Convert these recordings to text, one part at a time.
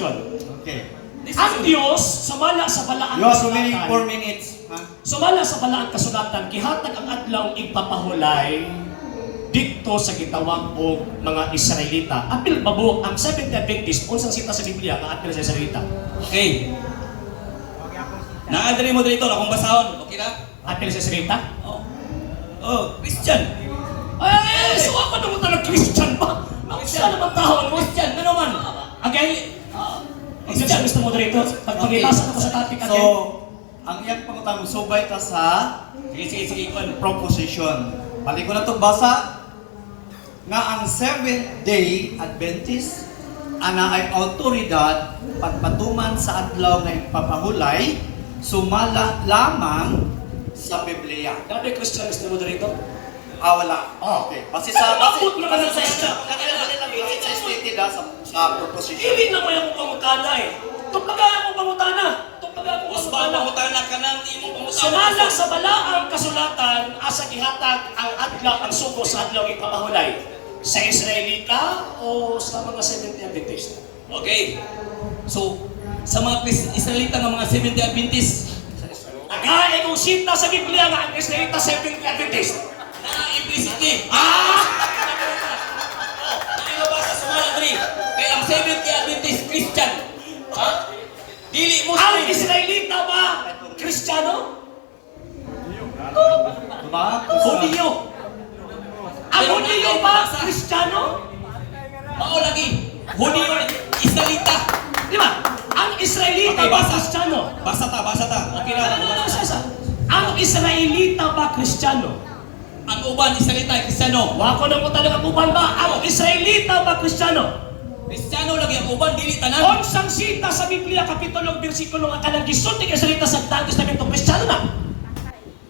question. Okay. Ang Diyos, sumala sa balaang You have remaining kasulatan. 4 minutes. Huh? Sumala sa balaang kasulatan, kihatag ang adlaw igpapahulay dikto sa gitawag og mga Israelita. Apil babo ang Seventh-day Adventist unsang sita sa Biblia nga apil sa Israelita. Okay. Naadri mo dito akong basahon. Okay na? Apil sa Israelita? Oh. Oh, Christian. Ay, so ako naman talaga Christian ba? Nausa naman tahon mo. Christian, ano man? Again, Christian, Mr. Moderator, pagpangipasa ko sa topic So, again. ang iyang pangutang subay ta sa Sige. proposition. Balik ko na itong basa nga ang Seventh-day Adventist ana ay autoridad pagpatuman sa adlaw nga ipapahulay sumala lamang sa Biblia. Grabe Christian, Mr. Moderator. Wala. Okay. Base sa Abot na ka na sa sa stated sa proposition. Hindi na may akong pangutana eh. Tupaga akong pangutana. Mas ba pangutana ka nang imong pangutana? Sumala sa balaang kasulatan, asa gihatag ang adlaw, ang suko sa adlaw ipapahulay. Sa Israelita o sa mga Seventh-day Adventist? Okay. So, sa mga Israelita ng mga Seventh-day Adventist, Nagae kong sinta sa Biblia nga ang Israelita Seventh-day Adventist. na-implicitly. Ah! Nailabasa sa mga diri. Kaya ang Seventh-day Adventist Christian. Ha? Dili mo Ang Israelita ba Kristiyano? Diba? Hudiyo. Ang Hudiyo ba Kristiyano? Mao lagi. Hudiyo Israelita. Di ba? Ang Israelita Okay, ba basa. Kristiyano? Basa ta. Okay na. Ang Israelita ba Kristiyano? Ang uban Israelita ay Kristiyano. Wako na mo talaga uban ba? Ang Israelita ba Kristiyano? Kristiyano lagi ang uban, dili tanan. Unsang sita sa Biblia, kapitulo, bersikulo nga kanang gisulti ka Israelita sa Tagos na bintong Kristiyano na.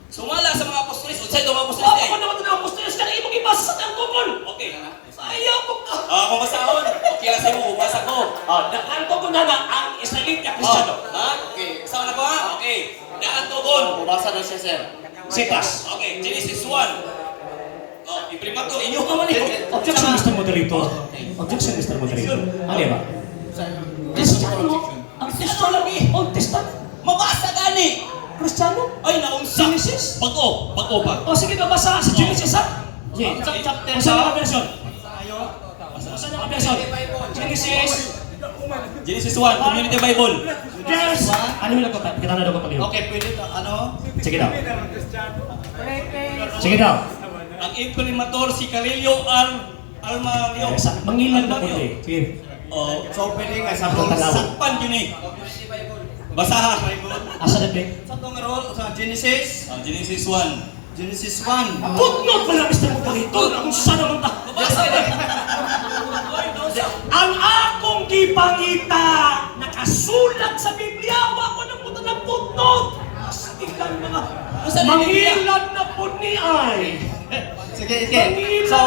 Sumala sa mga apostolis. Unsay itong mga apostolis Wako ay? na mo talaga apostolos ka na imong ibasa sa kang Google. Okay na. Ayaw ko ka. Kung basahon. Okay lang sa mo, basa ko. Dakan ko na nga ang Israelita Kristiyano. Ha? Okay. Kasama na ko ha? Okay. Daan tugon. Bubasa na siya, sir. Sitas. Okay, Genesis 1. Oh, imprimato inyo ka man eh. Objection, Mr. Moderator. Objection, Mr. Moderator. Ano ba? Kristiyano? Ang Kristiyano ni Old Testament. Mabasa gani. Kristiyano? Ay naunsa. Genesis? Bago pa. O sige, nabasa sa Genesis ha? Chapter Kung saan ang version? Kung saan ang version? Genesis 1, Community Bible. Verse! Ano yung nagkata? Kita na daw ko pag-iw. Okay, pwede to. Ano? Sige daw. Sige daw. Ang imprimator si Carillo Almario. Mangilan na po eh. Sige. Oh, So, pwede nga sa sakpan yun eh. Basaha. Asa na ba? Sa itong role, sa Genesis, Genesis 1. Genesis 1. Footnote pala, Mr. Moderator. Ang saan naman ta? Basa na. Ang akong gipangita nakasulat sa Biblia. Wako na po ng footnote. Tingnan mga mangilan na po ni ay. Sige, sige. So,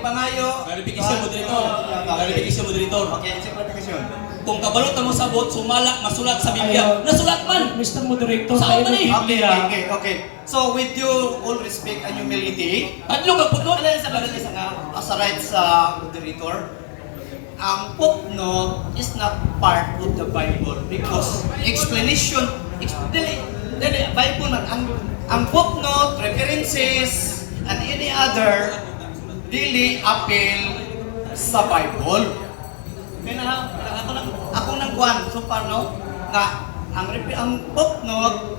pangayo. Clarification moderator. Okay, simplification. Kung kabalot mo sa bot, sumala, masulat sa Biblia. Nasulat man. Mr. Moderator, Saan tayo man ng eh? Biblia. Okay. So, with you all respect and humility, Adlo ka puto. ano sa bagay as a right sa moderator, ang footnote is not part of the Bible because explanation, Bible man, ang footnote, references, and any other dili appeal sa Bible. Kaya ako nang kuhan, so paano, nga, ang footnote,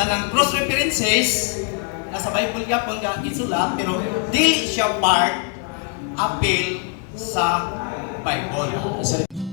ng cross references, nasa Bible yapon nga isulat, pero dili siya part appeal sa Bible.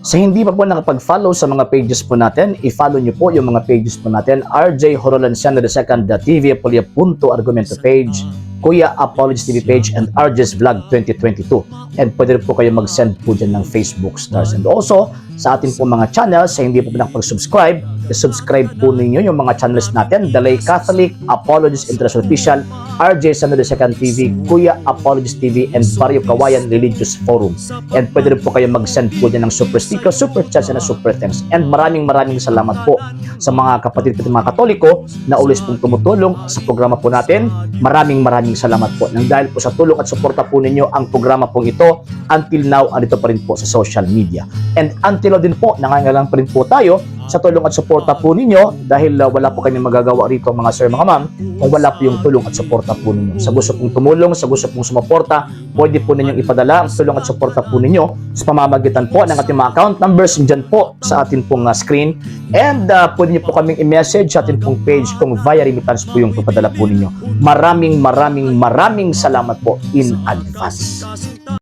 Sa hindi pa po nakapag-follow sa mga pages po natin, i-follow nyo po yung mga pages po natin, RJ Horolanciano II, TV Apolia Punto Argumento page, Kuya Apologies TV page, and RJ's Vlog 2022. And pwede rin po kayo mag-send po dyan ng Facebook stars. And also, sa ating po mga channels, sa hindi po nakapag-subscribe, i-subscribe po ninyo yung mga channels natin, The Lay Catholic, Apologist International Official, RJ Sanado II TV, Kuya Apologist TV, and Barrio Kawayan Religious Forum. And pwede rin po kayo mag-send po dyan ng super sticker, super chats, and super thanks. And maraming salamat po sa mga kapatid at mga Katoliko na always pong tumutulong sa programa po natin. Maraming salamat po. Nang dahil po sa tulong at suporta po ninyo, ang programa pong ito until now andito pa rin po sa social media. And until now din po, nangangailangan pa rin po tayo sa tulong at suporta po ninyo dahil wala po kami magagawa rito mga sir, mga ma'am, kung wala po yung tulong at suporta po ninyo. Sa gusto pong tumulong, sa gusto pong sumuporta, pwede po ninyong ipadala ang tulong at suporta po ninyo sa pamamagitan po ng ating mga account numbers dyan po sa ating pong screen. And pwede niyo po kaming i-message sa ating pong page kung via remittance po yung papadala po ninyo. Maraming salamat po in advance.